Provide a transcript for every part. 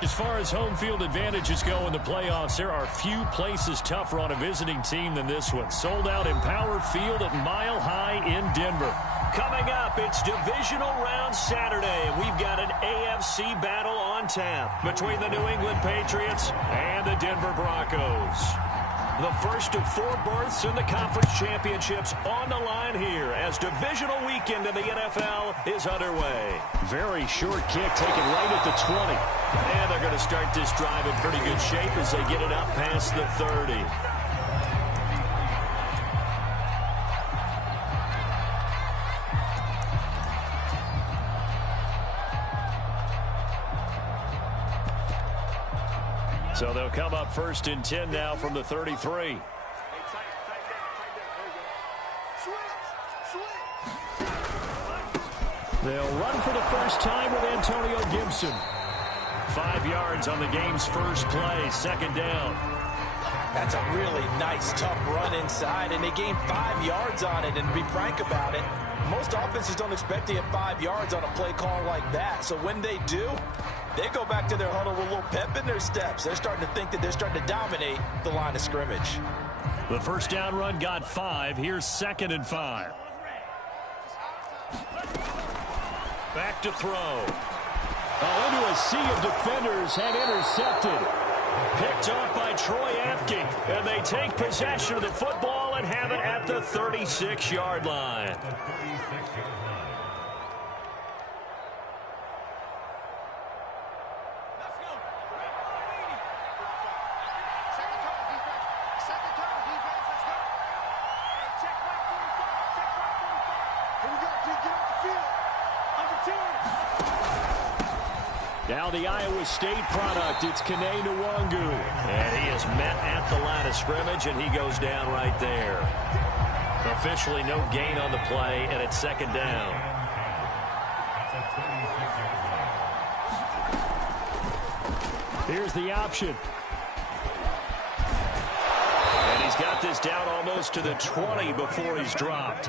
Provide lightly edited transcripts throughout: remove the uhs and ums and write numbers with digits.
As far as home field advantages go in the playoffs, there are few places tougher on a visiting team than this one. Sold out Empower Field at Mile High in Denver. Coming up, it's divisional round Saturday. We've got an AFC battle on tap between the New England Patriots and the Denver Broncos. The first of 4 berths in the conference championships on the line here as divisional weekend in the NFL is underway. Very short kick taken right at the 20. And they're going to start this drive in pretty good shape as they get it up past the 30. So they'll come up first and 10 now from the 33. They'll run for the first time with Antonio Gibson. 5 yards on the game's first play, second down. That's a really nice, tough run inside, and they gained 5 yards on it. And to be frank about it, most offenses don't expect to get 5 yards on a play call like that. So when they do, they go back to their huddle with a little pep in their steps. They're starting to think that they're starting to dominate the line of scrimmage. The first down run got 5. Here's 2nd and 5. Back to throw. Into a sea of defenders and intercepted. Picked off by Troy Apke. And they take possession of the football and have it at the 36-yard line. Now the Iowa State product, it's Kene Nwangu. And he is met at the line of scrimmage, and he goes down right there. Officially no gain on the play, and it's 2nd down. Here's the option. And he's got this down almost to the 20 before he's dropped.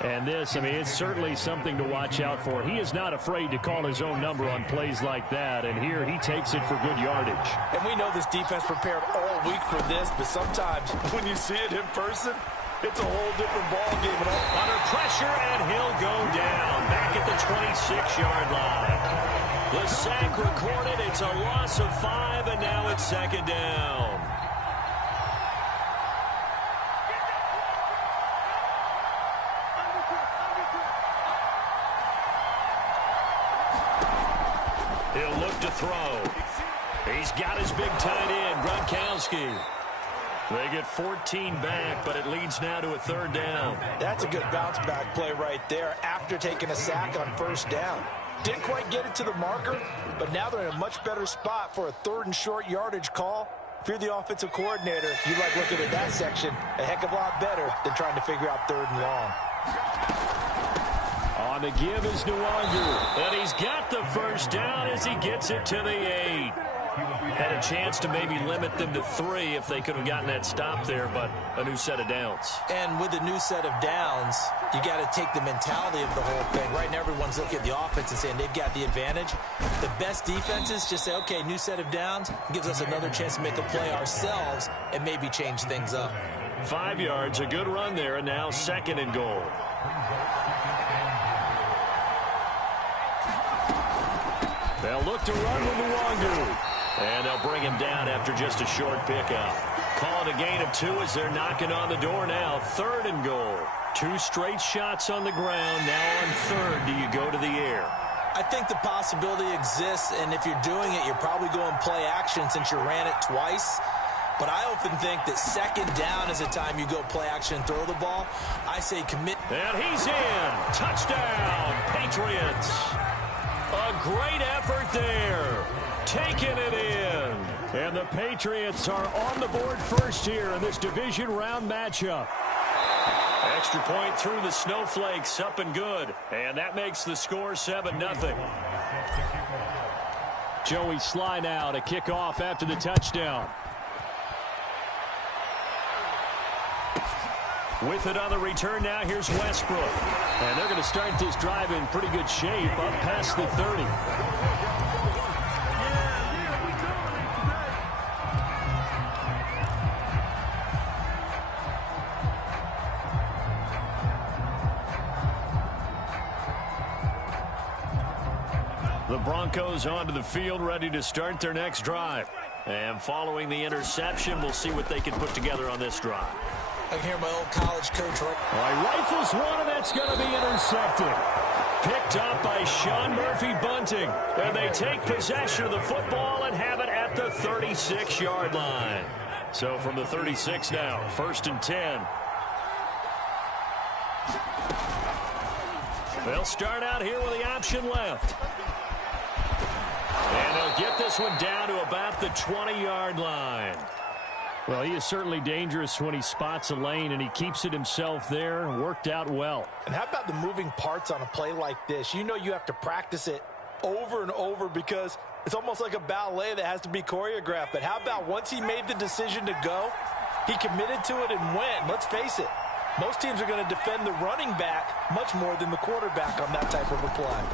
And this, I mean, it's certainly something to watch out for. He is not afraid to call his own number on plays like that. And here he takes it for good yardage. And we know this defense prepared all week for this, but sometimes when you see it in person, it's a whole different ball game. Under pressure, and he'll go down back at the 26-yard line. The sack recorded. It's a loss of 5, and now it's 2nd down. He'll look to throw. He's got his big tight end, Gronkowski. They get 14 back, but it leads now to a 3rd down. That's a good bounce-back play right there after taking a sack on 1st down. Didn't quite get it to the marker, but now they're in a much better spot for a 3rd and short yardage call. If you're the offensive coordinator, you like looking at that section a heck of a lot better than trying to figure out 3rd and long. On the give is Nwangu. And he's got the first down as he gets it to the 8. Had a chance to maybe limit them to 3 if they could have gotten that stop there, but a new set of downs. And with a new set of downs, you got to take the mentality of the whole thing. Right now, everyone's looking at the offense and saying they've got the advantage. The best defenses just say, okay, new set of downs gives us another chance to make a play ourselves and maybe change things up. 5 yards, a good run there, and now 2nd and goal. They'll look to run with Nwangu. And they'll bring him down after just a short pickup. Call it a gain of 2 as they're knocking on the door now. 3rd and goal. 2 straight shots on the ground. Now on 3rd, do you go to the air? I think the possibility exists, and if you're doing it, you're probably going play action since you ran it twice. But I often think that 2nd down is the time you go play action and throw the ball. I say commit. And he's in. Touchdown, Patriots. A great effort there. Taking it in. And the Patriots are on the board first here in this division round matchup. Extra point through the snowflakes, up and good. And that makes the score 7-0. Joey Sly now to kick off after the touchdown. With it on the return now, here's Westbrook. And they're going to start this drive in pretty good shape up past the 30. The Broncos onto the field, ready to start their next drive. And following the interception, we'll see what they can put together on this drive. I can hear my old college coach. All right, rifles one, and that's going to be intercepted. Picked up by Sean Murphy-Bunting. And they take possession of the football and have it at the 36-yard line. So from the 36 now, 1st and 10. They'll start out here with the option left. And they'll get this one down to about the 20-yard line. Well, he is certainly dangerous when he spots a lane, and he keeps it himself there. Worked out well. And how about the moving parts on a play like this? You know you have to practice it over and over because it's almost like a ballet that has to be choreographed. But how about once he made the decision to go, he committed to it and went. Let's face it, most teams are going to defend the running back much more than the quarterback on that type of a play.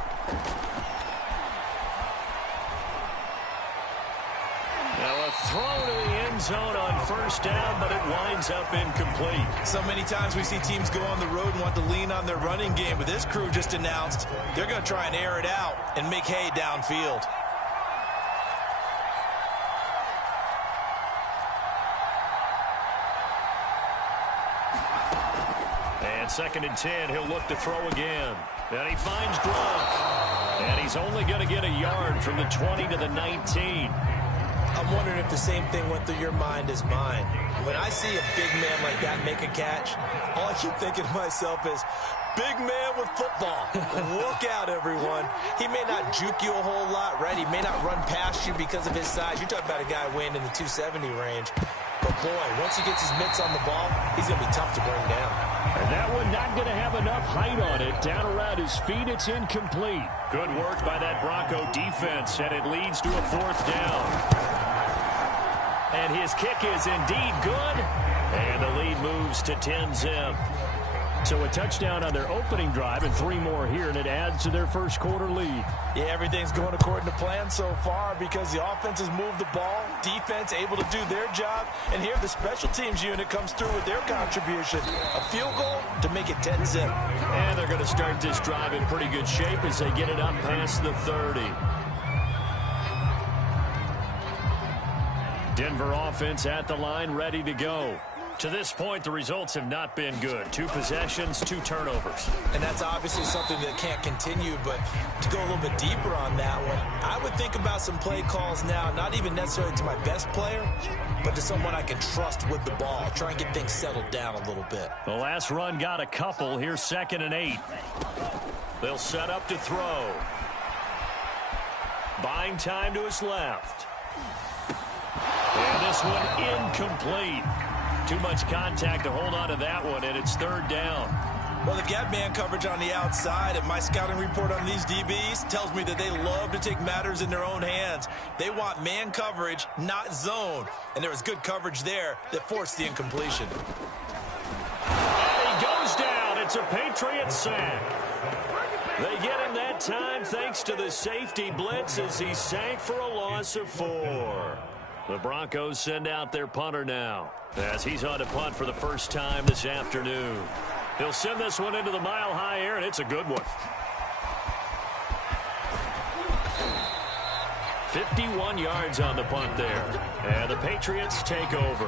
Now a throw to the end zone on 1st down, but it winds up incomplete. So many times we see teams go on the road and want to lean on their running game, but this crew just announced they're going to try and air it out and make hay downfield. And 2nd and 10, he'll look to throw again. And he finds Gronk. And he's only going to get a yard from the 20 to the 19. I'm wondering if the same thing went through your mind as mine. When I see a big man like that make a catch, all I keep thinking to myself is, big man with football. Look out, everyone. He may not juke you a whole lot, right? He may not run past you because of his size. You're talking about a guy weighing in the 270 range. But, boy, once he gets his mitts on the ball, he's going to be tough to bring down. And that one not going to have enough height on it. Down around his feet, it's incomplete. Good work by that Bronco defense, and it leads to a 4th down. And his kick is indeed good. And the lead moves to 10-zip. So a touchdown on their opening drive and 3 more here, and it adds to their first quarter lead. Yeah, everything's going according to plan so far because the offense has moved the ball, defense able to do their job, and here the special teams unit comes through with their contribution. A field goal to make it 10-zip. And they're going to start this drive in pretty good shape as they get it up past the 30. Denver offense at the line, ready to go. To this point, the results have not been good. 2 possessions, 2 turnovers. And that's obviously something that can't continue, but to go a little bit deeper on that one, I would think about some play calls now, not even necessarily to my best player, but to someone I can trust with the ball. Try and get things settled down a little bit. The last run got a couple. Here's 2nd and 8. They'll set up to throw. Buying time to his left. And this one incomplete. Too much contact to hold on to that one, and it's 3rd down. Well, they've got man coverage on the outside, and my scouting report on these DBs tells me that they love to take matters in their own hands. They want man coverage, not zone. And there was good coverage there that forced the incompletion. And he goes down. It's a Patriot sack. They get him that time thanks to the safety blitz as he sank for a loss of 4. The Broncos send out their punter now as he's on to punt for the first time this afternoon. He'll send this one into the mile-high air, and it's a good one. 51 yards on the punt there. And the Patriots take over.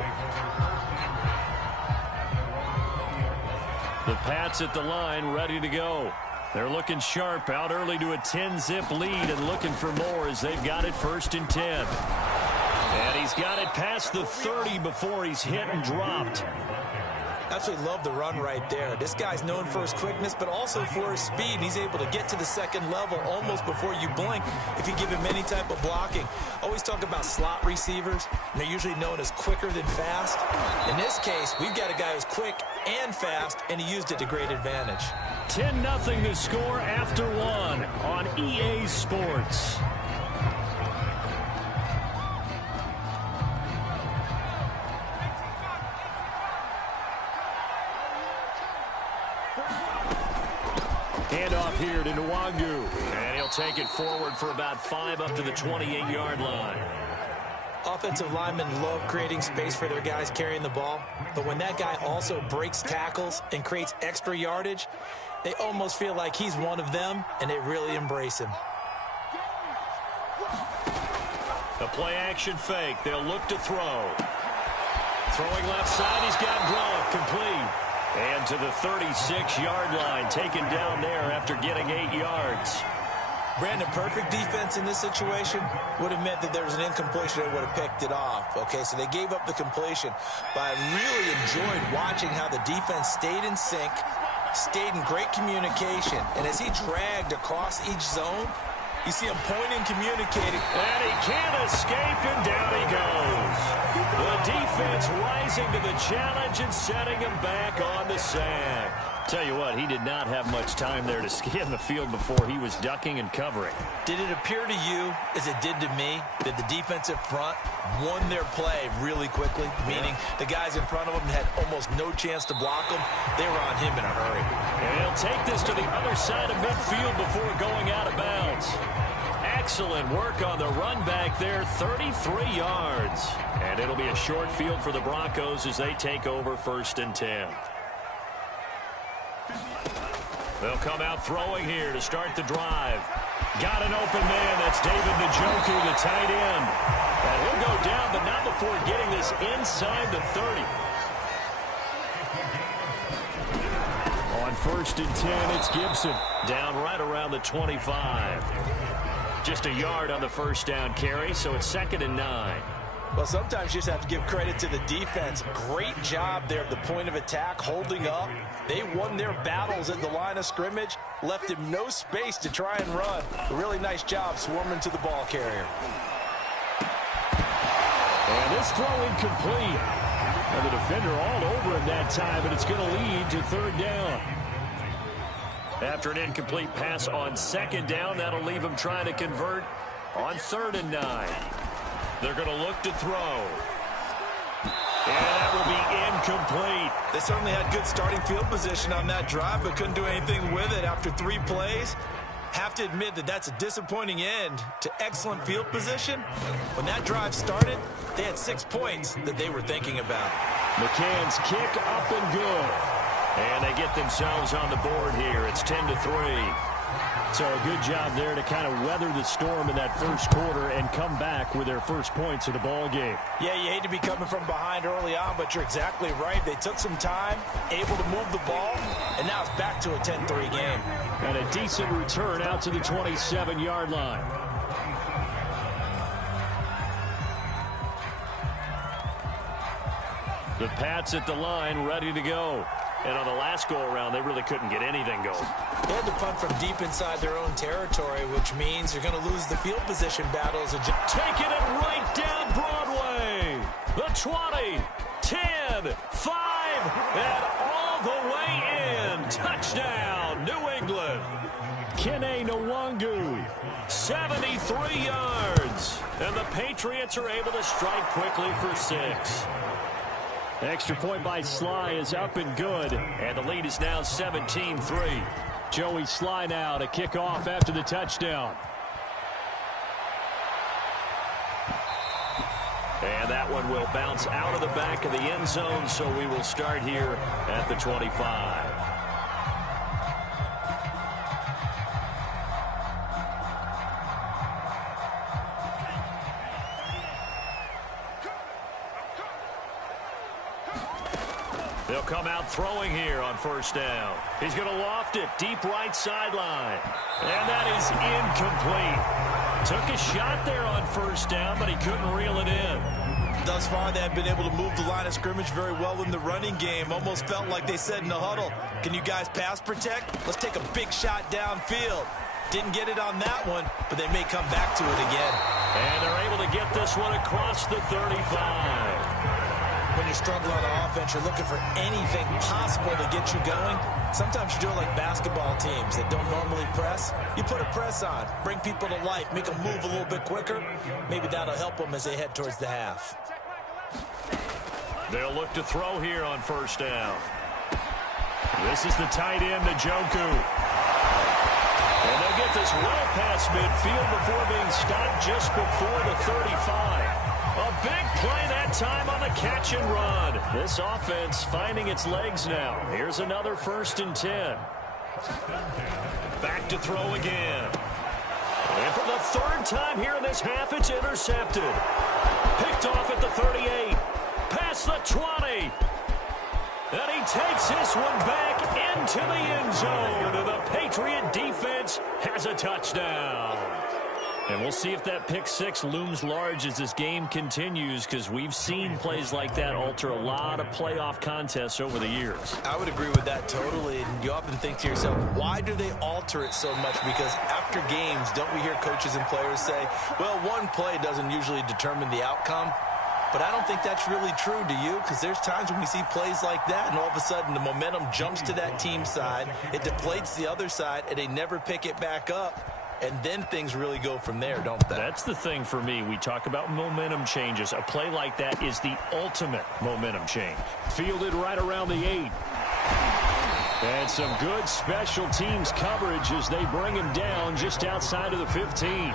The Pats at the line ready to go. They're looking sharp, out early to a 10-zip lead and looking for more as they've got it 1st and 10. And he's got it past the 30 before he's hit and dropped. Absolutely love the run right there. This guy's known for his quickness, but also for his speed. He's able to get to the 2nd level almost before you blink if you give him any type of blocking. Always talk about slot receivers, and they're usually known as quicker than fast. In this case, we've got a guy who's quick and fast, and he used it to great advantage. 10-0 to score after 1 on EA Sports. Handoff here to Nwangu. And he'll take it forward for about 5 up to the 28-yard line. Offensive linemen love creating space for their guys carrying the ball. But when that guy also breaks tackles and creates extra yardage, they almost feel like he's one of them, and they really embrace him. A play-action fake. They'll look to throw. Throwing left side. He's got Gronk. Complete. And to the 36-yard line. Taken down there after getting 8 yards. Brandon, perfect defense in this situation would have meant that there was an incompletion. They would have picked it off. Okay, so they gave up the completion. But I really enjoyed watching how the defense stayed in sync, stayed in great communication. And as he dragged across each zone, you see him pointing, communicating. And he can't escape, and down he goes. The defense rising to the challenge and setting him back on the sack. Tell you what, he did not have much time there to scan the field before he was ducking and covering. Did it appear to you, as it did to me, that the defensive front won their play really quickly? Meaning the guys in front of them had almost no chance to block him. They were on him in a hurry. And he'll take this to the other side of midfield before going out of bounds. Excellent work on the run back there, 33 yards. And it'll be a short field for the Broncos as they take over 1st and 10. They'll come out throwing here to start the drive. Got an open man. That's David Njoku, the tight end. And he'll go down, but not before getting this inside the 30. On 1st and 10, it's Gibson. Down right around the 25. Just a yard on the first down carry, so it's 2nd and 9. Well, sometimes you just have to give credit to the defense. Great job there at the point of attack, holding up. They won their battles at the line of scrimmage, left him no space to try and run. A really nice job swarming to the ball carrier. And this throw incomplete. And the defender all over him that time, but it's going to lead to 3rd down. After an incomplete pass on 2nd down, that'll leave him trying to convert on 3rd and 9. They're going to look to throw. And that will be incomplete. They certainly had good starting field position on that drive, but couldn't do anything with it after 3 plays. Have to admit that that's a disappointing end to excellent field position. When that drive started, they had 6 points that they were thinking about. McCann's kick up and good. And they get themselves on the board here. It's 10-3. So a good job there to kind of weather the storm in that first quarter and come back with their first points of the ball game. Yeah, you hate to be coming from behind early on, but you're exactly right. They took some time, able to move the ball, and now it's back to a 10-3 game. And a decent return out to the 27-yard line. The Pats at the line, ready to go. And on the last go-around, they really couldn't get anything going. They had to punt from deep inside their own territory, which means you're going to lose the field position battles. Taking it right down Broadway. The 20, 10, 5, and all the way in. Touchdown, New England. Kene Nwangu, 73 yards. And the Patriots are able to strike quickly for 6. Extra point by Sly is up and good. And the lead is now 17-3. Joey Sly now to kick off after the touchdown. And that one will bounce out of the back of the end zone, so we will start here at the 25. They'll come out throwing here on 1st down. He's going to loft it deep right sideline. And that is incomplete. Took a shot there on 1st down, but he couldn't reel it in. Thus far, they have been able to move the line of scrimmage very well in the running game. Almost felt like they said in the huddle, can you guys pass protect? Let's take a big shot downfield. Didn't get it on that one, but they may come back to it again. And they're able to get this one across the 35. When you're struggling on offense, you're looking for anything possible to get you going. Sometimes you do it like basketball teams that don't normally press. You put a press on, bring people to life, make them move a little bit quicker. Maybe that'll help them as they head towards the half. They'll look to throw here on 1st down. This is the tight end, Njoku. And they'll get this well past midfield before being stopped just before the 35. A big play that time on the catch and run. This offense finding its legs now. Here's another 1st and 10. Back to throw again. And for the third time here in this half, it's intercepted. Picked off at the 38. Past the 20. And he takes this one back into the end zone. And the Patriot defense has a touchdown. And we'll see if that pick six looms large as this game continues, because we've seen plays like that alter a lot of playoff contests over the years. I would agree with that totally. And you often think to yourself, why do they alter it so much? Because after games, don't we hear coaches and players say, well, one play doesn't usually determine the outcome? But I don't think that's really true, do you? Because there's times when we see plays like that, and all of a sudden the momentum jumps to that team side, it deflates the other side, and they never pick it back up. And then things really go from there, don't they? That's the thing for me. We talk about momentum changes. A play like that is the ultimate momentum change. Fielded right around the 8. And some good special teams coverage as they bring him down just outside of the 15.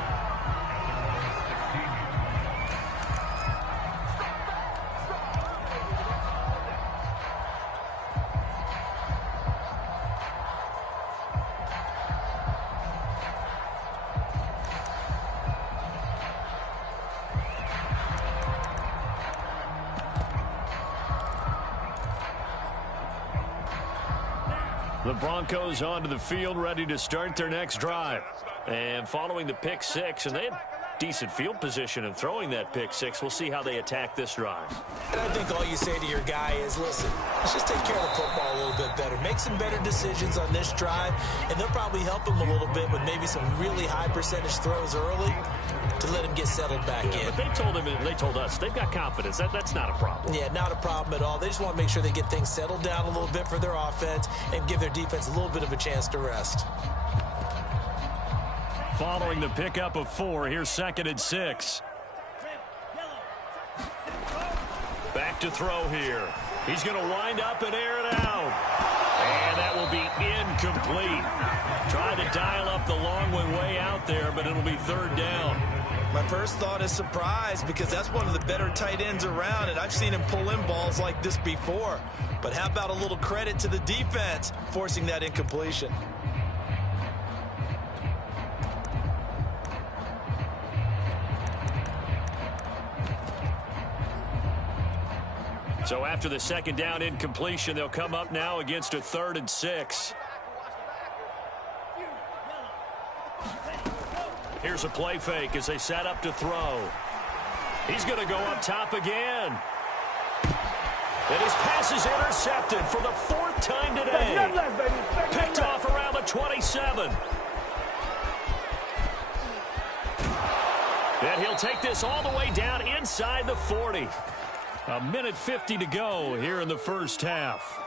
The Broncos onto the field, ready to start their next drive. And following the pick six, and they had decent field position in throwing that pick six. We'll see how they attack this drive. And I think all you say to your guy is, listen, let's just take care of the football a little bit better. Make some better decisions on this drive, and they'll probably help him a little bit with maybe some really high percentage throws early to let him get settled back in. But they told us they've got confidence. That's not a problem. Yeah, not a problem at all. They just want to make sure they get things settled down a little bit for their offense and give their defense a little bit of a chance to rest. Following the pickup of 4, here's 2nd and 6. Back to throw here. He's going to wind up and air it out. And that will be incomplete. Trying to dial up the long way out there, but it'll be 3rd down. My first thought is surprise, because that's one of the better tight ends around, and I've seen him pull in balls like this before. But how about a little credit to the defense forcing that incompletion? So after the 2nd down incompletion, they'll come up now against a 3rd and 6. Here's a play fake as they set up to throw. He's going to go up top again. And his pass is intercepted for the 4th time today. Picked off around the 27. And he'll take this all the way down inside the 40. A minute 50 to go here in the first half.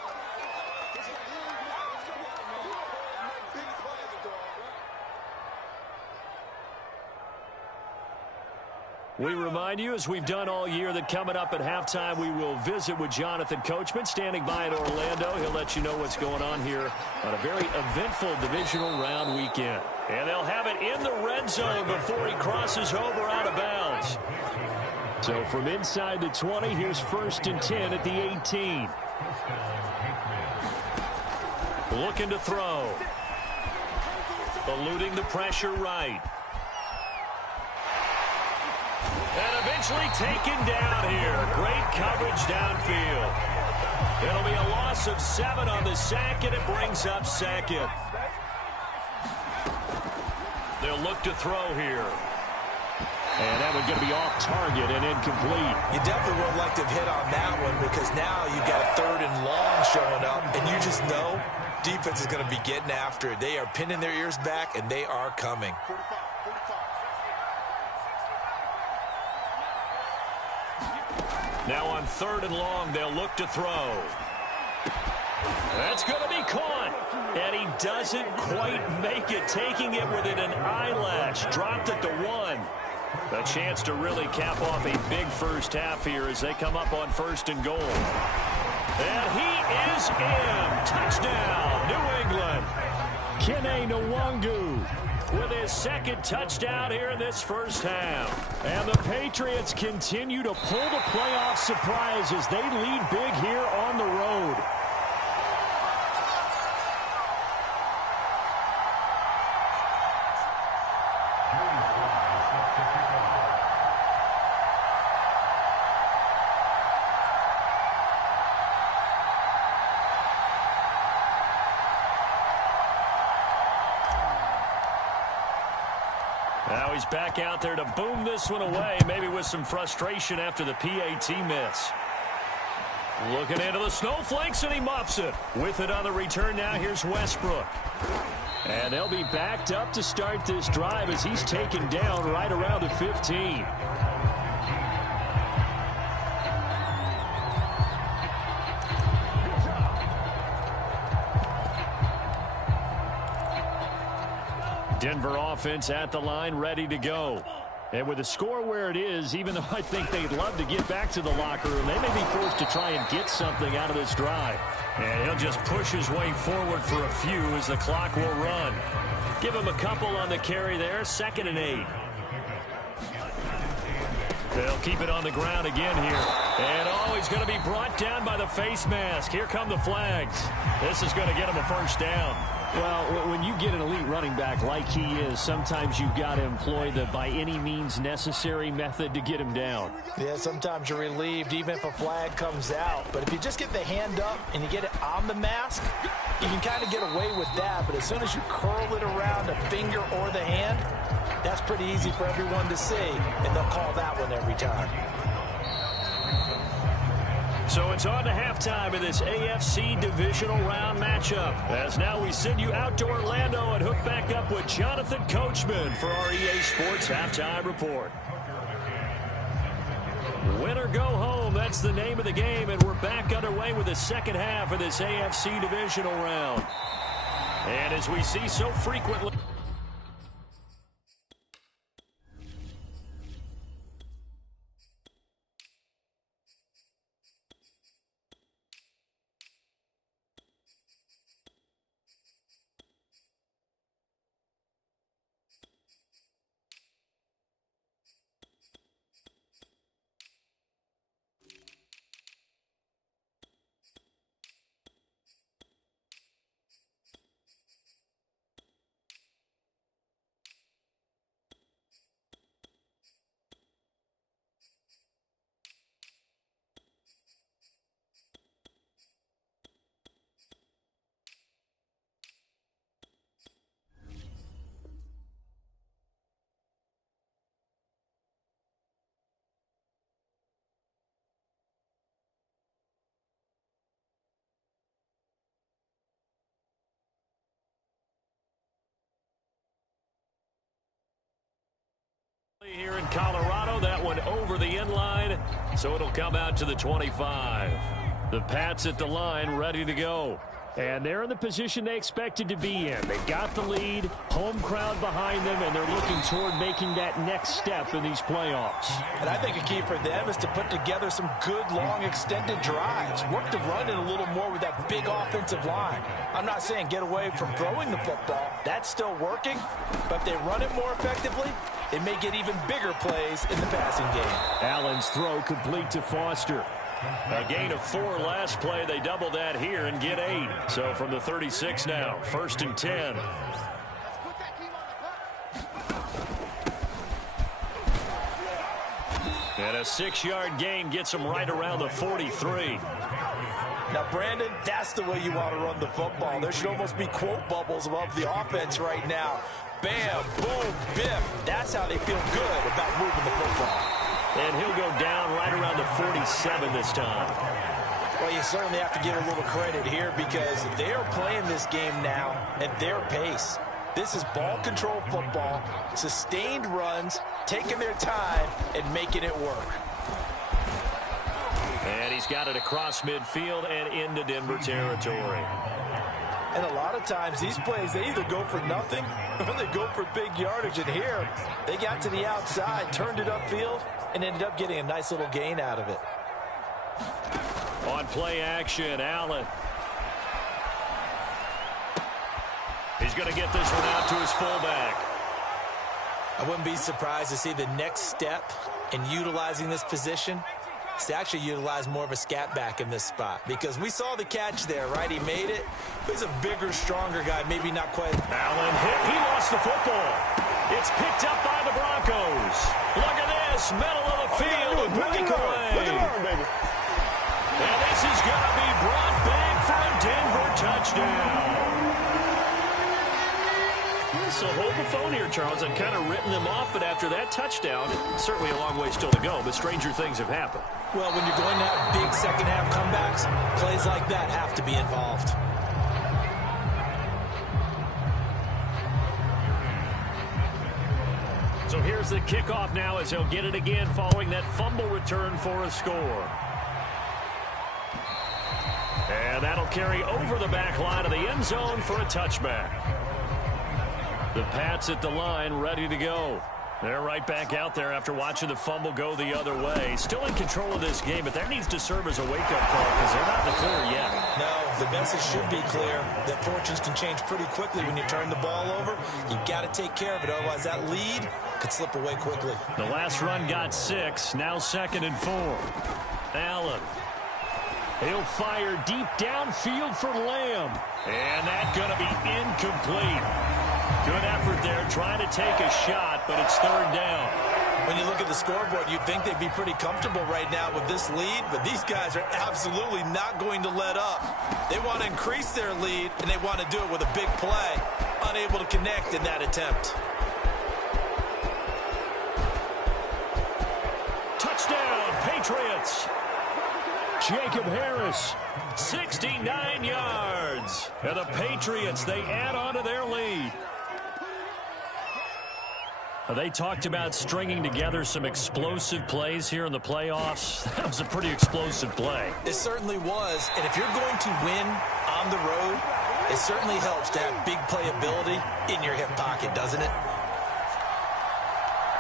We remind you, as we've done all year, that coming up at halftime, we will visit with Jonathan Coachman, standing by in Orlando. He'll let you know what's going on here on a very eventful divisional round weekend. And they'll have it in the red zone before he crosses over out of bounds. So from inside the 20, here's 1st and 10 at the 18. Looking to throw. Eluding the pressure right. And eventually taken down here. Great coverage downfield. It'll be a loss of 7 on the sack, and it brings up 2nd. They'll look to throw here. And that one's going to be off target and incomplete. You definitely would like to have hit on that one, because now you've got a 3rd and long showing up, and you just know defense is going to be getting after it. They are pinning their ears back, and they are coming. Now on 3rd and long, they'll look to throw. That's going to be caught. And he doesn't quite make it, taking it within an eyelash. Dropped it to 1. A chance to really cap off a big first half here as they come up on 1st and goal. And he is in. Touchdown, New England. Kene Nwangu with his 2nd touchdown here in this first half. And the Patriots continue to pull the playoff surprise as they lead big here on the road. Now he's back out there to boom this one away, maybe with some frustration after the PAT miss. Looking into the snowflakes, and he muffs it. With it on the return now, here's Westbrook. And they'll be backed up to start this drive as he's taken down right around the 15. Denver offense at the line, ready to go. And with the score where it is, even though I think they'd love to get back to the locker room, they may be forced to try and get something out of this drive. And he'll just push his way forward for a few as the clock will run. Give him a couple on the carry there, 2nd and 8. They'll keep it on the ground again here. And he's going to be brought down by the face mask. Here come the flags. This is going to get him a first down. Well, when you get an elite running back like he is, sometimes you've got to employ the by any means necessary method to get him down. Yeah, sometimes you're relieved even if a flag comes out. But if you just get the hand up and you get it on the mask, you can kind of get away with that. But as soon as you curl it around the finger or the hand, that's pretty easy for everyone to see. And they'll call that one every time. So it's on to halftime of this AFC divisional round matchup. As now we send you out to Orlando and hook back up with Jonathan Coachman for our EA Sports Halftime Report. Win or go home, that's the name of the game, and we're back underway with the second half of this AFC divisional round. And as we see so frequently... Here in Colorado, that one over the end line, so it'll come out to the 25. The Pats at the line, ready to go. And they're in the position they expected to be in. They got the lead, home crowd behind them, and they're looking toward making that next step in these playoffs. And I think a key for them is to put together some good, long, extended drives. Work the run in a little more with that big offensive line. I'm not saying get away from throwing the football. That's still working. But if they run it more effectively, they may get even bigger plays in the passing game. Allen's throw complete to Foster. A gain of 4 last play. They double that here and get 8. So from the 36 now, 1st and 10. And a 6-yard gain gets them right around the 43. Now, Brandon, that's the way you want to run the football. There should almost be quote bubbles above the offense right now. Bam, boom, biff. That's how they feel good about moving the football. And he'll go down right around the 47 this time. Well, you certainly have to give a little credit here because they are playing this game now at their pace. This is ball control football, sustained runs, taking their time and making it work. And he's got it across midfield and into Denver territory. And a lot of times these plays, they either go for nothing or they go for big yardage. And here, they got to the outside, turned it upfield, and ended up getting a nice little gain out of it. On play action, Allen. He's going to get this one out to his fullback. I wouldn't be surprised to see the next step in utilizing this position is to actually utilize more of a scat back in this spot. Because we saw the catch there, right? He made it. He's a bigger, stronger guy. Maybe not quite. Allen hit. He lost the football. It's picked up by the Broncos. Look at this. Middle of the field. And breakaway. And this is going to be brought back for a Denver touchdown. So hold the phone here, Charles. I've kind of written them off, but after that touchdown, certainly a long way still to go, but stranger things have happened. Well, when you're going to have big second-half comebacks, plays like that have to be involved. So here's the kickoff now as he'll get it again following that fumble return for a score. And that'll carry over the back line of the end zone for a touchback. The Pats at the line ready to go. They're right back out there after watching the fumble go the other way. Still in control of this game, but that needs to serve as a wake-up call because they're not in the clear yet. No, the message should be clear that fortunes can change pretty quickly when you turn the ball over. You've got to take care of it, otherwise that lead could slip away quickly. The last run got 6, now 2nd and 4. Allen. He'll fire deep downfield for Lamb. And that's going to be incomplete. Good effort there, trying to take a shot, but it's 3rd down. When you look at the scoreboard, you'd think they'd be pretty comfortable right now with this lead, but these guys are absolutely not going to let up. They want to increase their lead, and they want to do it with a big play. Unable to connect in that attempt. Touchdown, Patriots. Jacob Harris, 69 yards. And the Patriots, they add on to their lead. They talked about stringing together some explosive plays here in the playoffs. That was a pretty explosive play. It certainly was. And if you're going to win on the road, it certainly helps to have big playability in your hip pocket, doesn't it?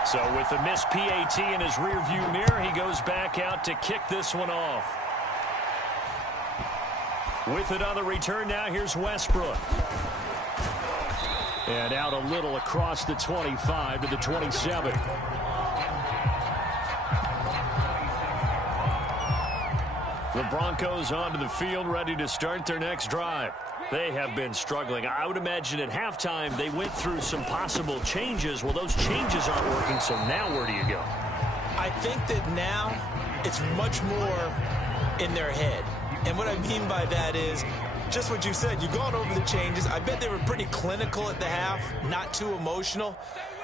So with the missed PAT in his rearview mirror, he goes back out to kick this one off. With it on the return now, here's Westbrook. And out a little across the 25 to the 27. The Broncos onto the field, ready to start their next drive. They have been struggling. I would imagine at halftime they went through some possible changes. Well, those changes aren't working, so now where do you go? I think that now it's much more in their head. And what I mean by that is just what you said. You've gone over the changes. I bet they were pretty clinical at the half, not too emotional.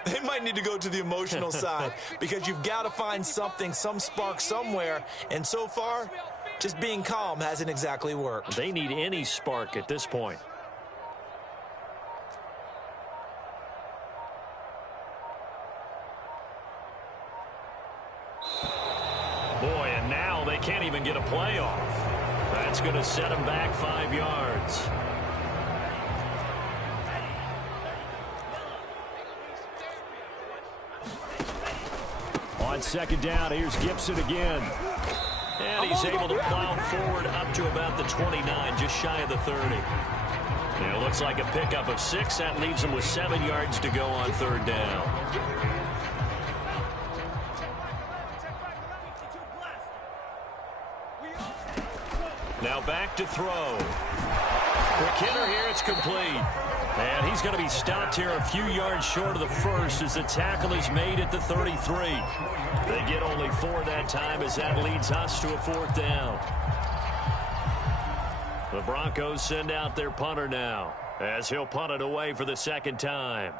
They might need to go to the emotional side because you've got to find something, some spark somewhere. And so far, just being calm hasn't exactly worked. They need any spark at this point. Boy, and now they can't even get a play off. That's going to set them back 5 yards. On 2nd down, here's Gibson again. And he's able to plow forward up to about the 29, just shy of the 30. It looks like a pickup of 6. That leaves him with 7 yards to go on 3rd down. Now back to throw. McKinnon here, it's complete. And he's going to be stopped here a few yards short of the first as the tackle is made at the 33. They get only 4 that time as that leads us to a 4th down. The Broncos send out their punter now as he'll punt it away for the 2nd time.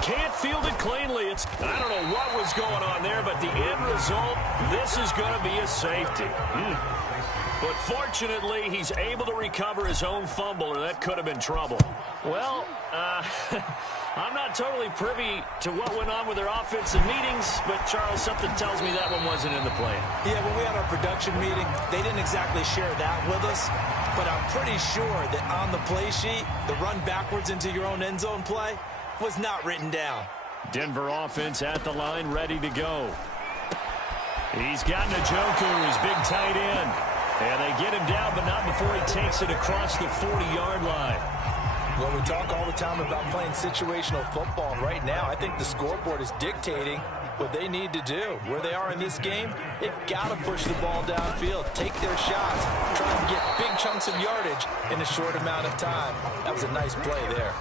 Can't field it cleanly. I don't know what was going on there, but the end result, this is going to be a safety. But fortunately, he's able to recover his own fumble, or that could have been trouble. Well, I'm not totally privy to what went on with their offensive meetings, but Charles, something tells me that one wasn't in the plan. Yeah, when we had our production meeting, they didn't exactly share that with us, but I'm pretty sure that on the play sheet, the run backwards into your own end zone play was not written down. Denver offense at the line, ready to go. He's got Njoku, his big tight end. And they get him down, but not before he takes it across the 40-yard line. Well, we talk all the time about playing situational football. Right now, I think the scoreboard is dictating what they need to do. Where they are in this game, they've got to push the ball downfield, take their shots, try and get big chunks of yardage in a short amount of time. That was a nice play there.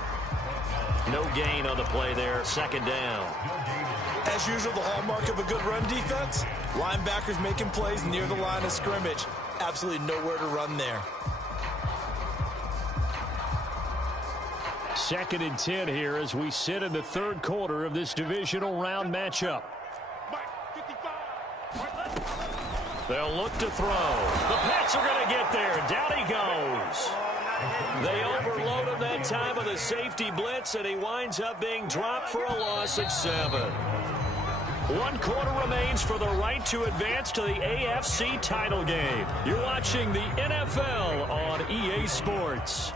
No gain on the play there, 2nd down. As usual, the hallmark of a good run defense, linebackers making plays near the line of scrimmage. Absolutely nowhere to run there. 2nd and 10 here as we sit in the third quarter of this divisional round matchup. They'll look to throw. The Pats are going to get there. Down he goes. They overload him that time with a safety blitz, and he winds up being dropped for a loss of 7. 1 quarter remains for the right to advance to the AFC title game. You're watching the NFL on EA Sports.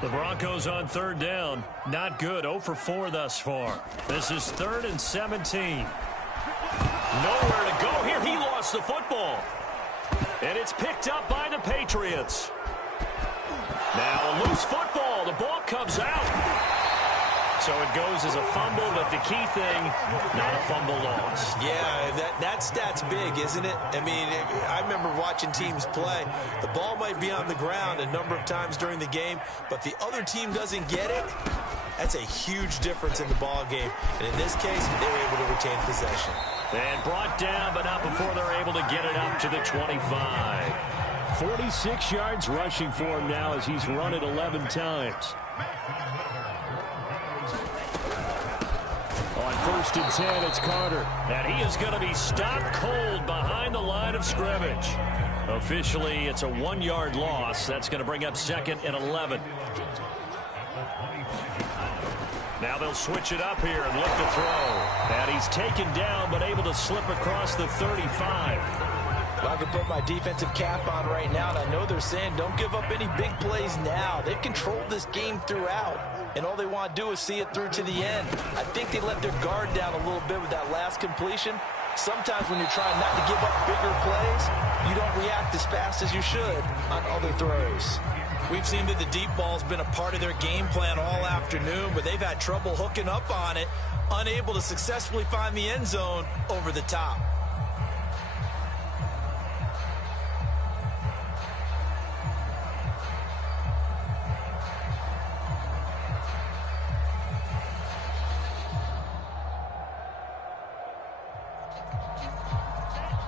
The Broncos on 3rd down. Not good. 0 for 4 thus far. This is 3rd and 17. Nowhere to go here. He lost the football. And it's picked up by the Patriots. Now a loose football. The ball comes out. So it goes as a fumble, but the key thing, not a fumble loss. Yeah, that stat's big, isn't it? I mean, I remember watching teams play. The ball might be on the ground a number of times during the game, but the other team doesn't get it. That's a huge difference in the ball game. And in this case, they were able to retain possession. And brought down, but not before they're able to get it up to the 25. 46 yards rushing for him now as he's run it 11 times. On 1st and 10, it's Carter. And he is going to be stopped cold behind the line of scrimmage. Officially, it's a 1-yard loss. That's going to bring up 2nd and 11. Now they'll switch it up here and look to throw. And he's taken down, but able to slip across the 35. Well, I can put my defensive cap on right now, and I know they're saying don't give up any big plays now. They've controlled this game throughout, and all they want to do is see it through to the end. I think they let their guard down a little bit with that last completion. Sometimes when you're trying not to give up bigger plays, you don't react as fast as you should on other throws. We've seen that the deep ball's been a part of their game plan all afternoon, but they've had trouble hooking up on it, unable to successfully find the end zone over the top.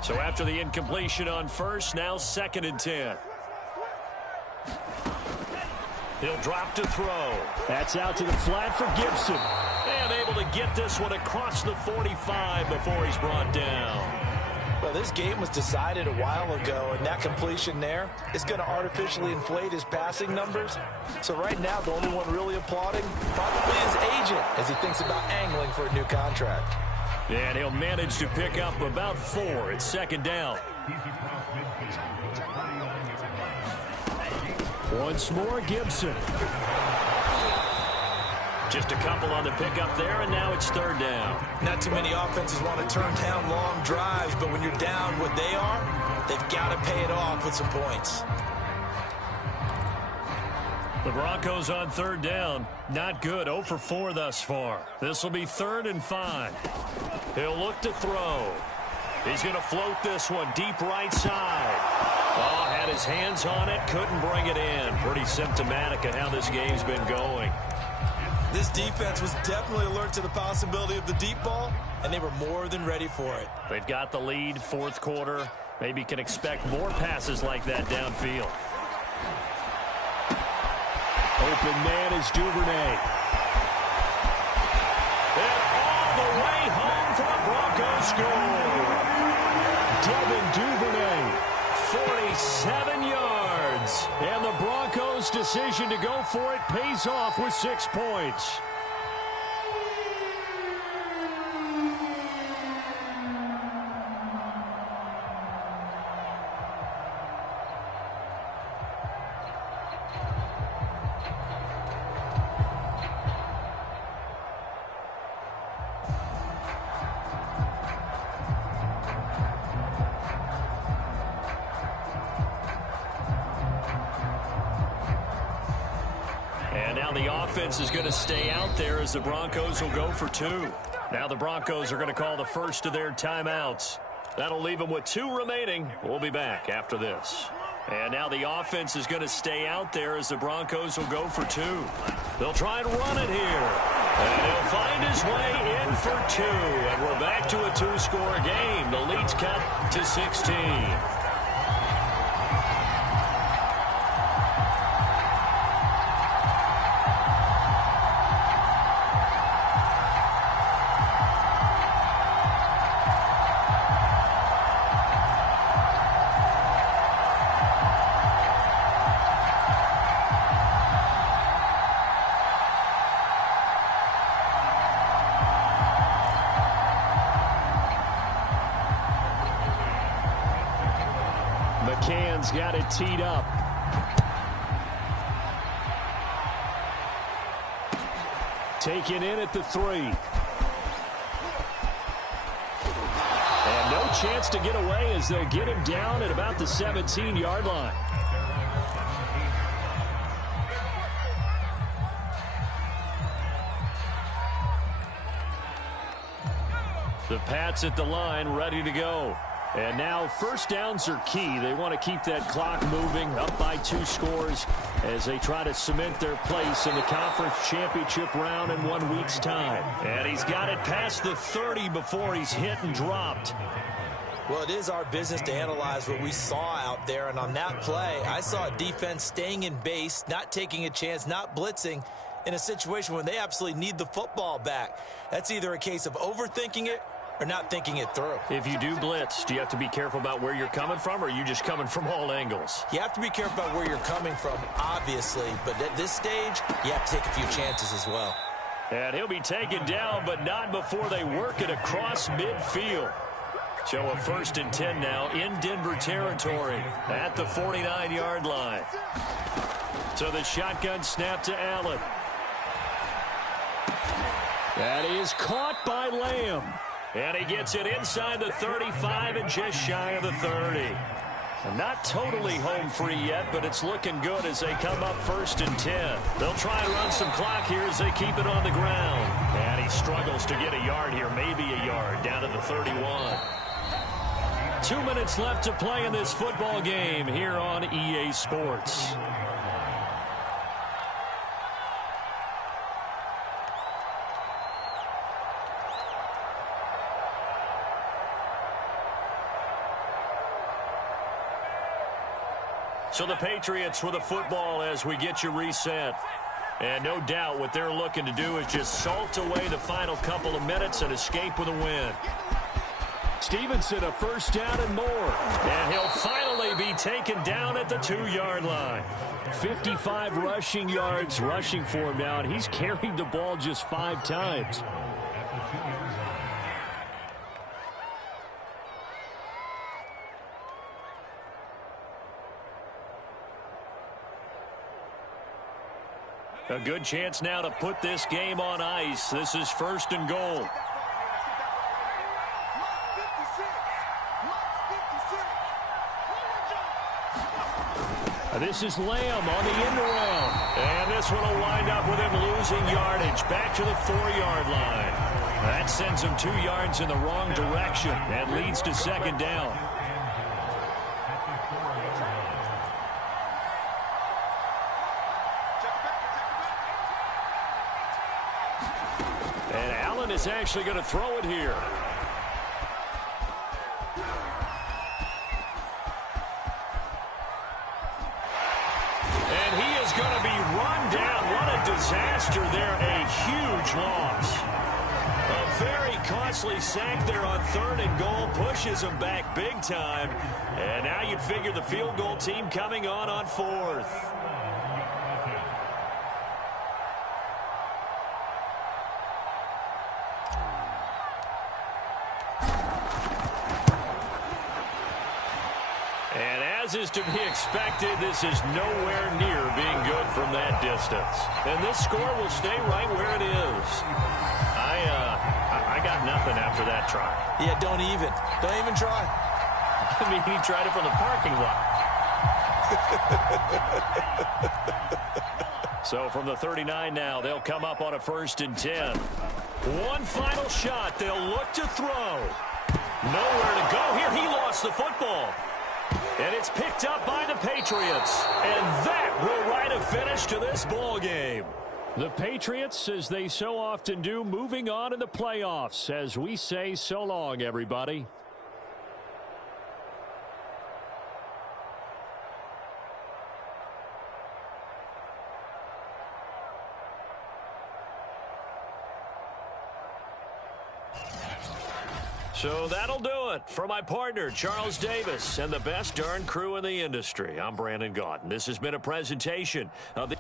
So after the incompletion on 1st, now 2nd and 10. He'll drop to throw. That's out to the flat for Gibson. And able to get this one across the 45 before he's brought down. Well, this game was decided a while ago, and that completion there is going to artificially inflate his passing numbers. So right now, the only one really applauding probably his agent as he thinks about angling for a new contract. And he'll manage to pick up about 4. It's 2nd down. Once more, Gibson. Just a couple on the pickup there, and now it's 3rd down. Not too many offenses want to turn down long drives, but when you're down what they are, they've got to pay it off with some points. The Broncos on 3rd down. Not good. 0 for 4 thus far. This will be 3rd and 5. He'll look to throw. He's going to float this one deep right side. Oh, had his hands on it, couldn't bring it in. Pretty symptomatic of how this game's been going. This defense was definitely alert to the possibility of the deep ball, and they were more than ready for it. They've got the lead, 4th quarter. Maybe can expect more passes like that downfield. Open man is Duvernay. And all the way home for the Broncos score. Devin Duvernay, 47 yards. And the Broncos' decision to go for it pays off with 6 points. The offense is going to stay out there as the Broncos will go for 2. Now the Broncos are going to call the first of their timeouts. That'll leave them with 2 remaining. We'll be back after this. And now the offense is going to stay out there as the Broncos will go for 2. They'll try and run it here. And he'll find his way in for two. And we're back to a two-score game. The lead's cut to 16. McCann's got it teed up. Taken in at the 3. And no chance to get away as they'll get him down at about the 17-yard line. The Pats at the line, ready to go. And now first downs are key. They want to keep that clock moving, up by 2 scores as they try to cement their place in the conference championship round in 1 week's time. And he's got it past the 30 before he's hit and dropped. Well, it is our business to analyze what we saw out there. And on that play, I saw a defense staying in base, not taking a chance, not blitzing in a situation when they absolutely need the football back. That's either a case of overthinking it or not thinking it through. If you do blitz, do you have to be careful about where you're coming from, or are you just coming from all angles? You have to be careful about where you're coming from, obviously. But at this stage, you have to take a few chances as well. And he'll be taken down, but not before they work it across midfield. So a 1st and 10 now in Denver territory at the 49-yard line. So the shotgun snap to Allen. That is caught by Lamb. And he gets it inside the 35 and just shy of the 30. Not totally home free yet, but it's looking good as they come up 1st and 10. They'll try and run some clock here as they keep it on the ground. And he struggles to get a yard here, maybe a yard, down to the 31. 2 minutes left to play in this football game here on EA Sports. So the Patriots with the football as we get you reset. And no doubt what they're looking to do is just salt away the final couple of minutes and escape with a win. Stevenson, a 1st down and more. And he'll finally be taken down at the 2-yard line. 55 rushing yards rushing for him now, and he's carried the ball just 5 times. A good chance now to put this game on ice. This is 1st and goal. This is Lamb on the end around. And this one will wind up with him losing yardage back to the 4-yard line. That sends him 2 yards in the wrong direction and leads to 2nd down. And Allen is actually going to throw it here. And he is going to be run down. What a disaster there. A huge loss. A very costly sack there on 3rd and goal. Pushes him back big time. And now you'd figure the field goal team coming on 4th. And as is to be expected, this is nowhere near being good from that distance. And this score will stay right where it is. I got nothing after that try. Yeah, don't even try. I mean, he tried it from the parking lot. So from the 39 now, they'll come up on a 1st and 10. One final shot. They'll look to throw. Nowhere to go here. He lost the football. And it's picked up by the Patriots. And that will write a finish to this ball game. The Patriots, as they so often do, moving on in the playoffs as we say so long, everybody. So that'll do it for my partner, Charles Davis, and the best darn crew in the industry. I'm Brandon Gaudin. This has been a presentation of the...